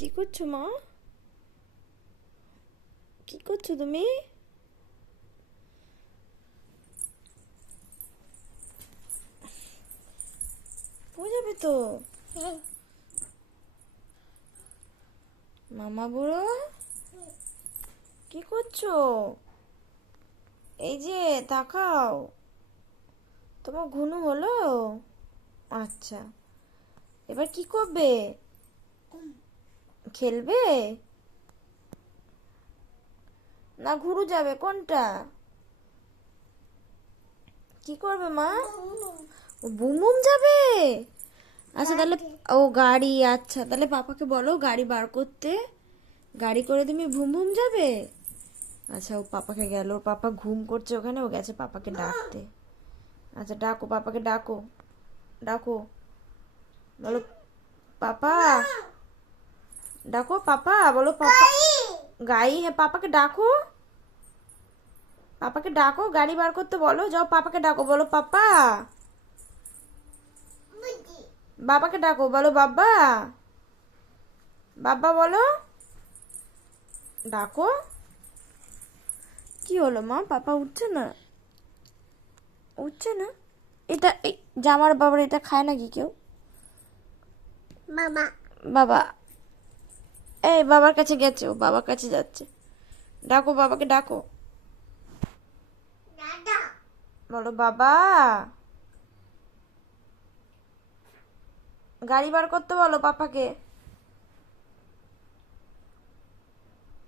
কি করছ মা কি করছ তুমি পড়ে যাবে তো মামা বুড়ো কি করছ এই যে তাকাও তোমার ঘুনু হলো আচ্ছা এবার কি করবে খেলবে? না ঘুরু যাবে কোনটা? কি করবে মা? ও বুম বুম যাবে? আচ্ছা তাহলে ও গাড়ি আচ্ছা তাহলে পাপাকে বলো গাড়ি বার করতে। গাড়ি করে তুমি ভুম ভুম যাবে? আচ্ছা ও পাপাকে গেল ওর পাপা ঘুম করছে ওখানে ও গেছে পাপাকে ডাকতে। আচ্ছা ডাকো পাপাকে ডাকো। ডাকো। বলো পাপা ডাকো পাপা বলো পাপা। গাই হ্যাঁ পাপাকে ডাকো। পাপাকে ডাকো গাড়ি বার করতে বলো যাও পাপাকে ডাকো বলো পাপা। বাবাকে ডাকো বলো বাবা। বাবা বলো। ডাকো। কি হলো মা? পাপা উঠছে না? উঠছে না? এটা এই জামার বাবার এটা খায় নাকি কেউ? মামা বাবা এই বাবার কাছে গেছে ও বাবার কাছে যাচ্ছে। ডাকো বাবাকে ডাকো। দাদা। বলো বাবা। গাড়ি বার করতে বলো পাপাকে।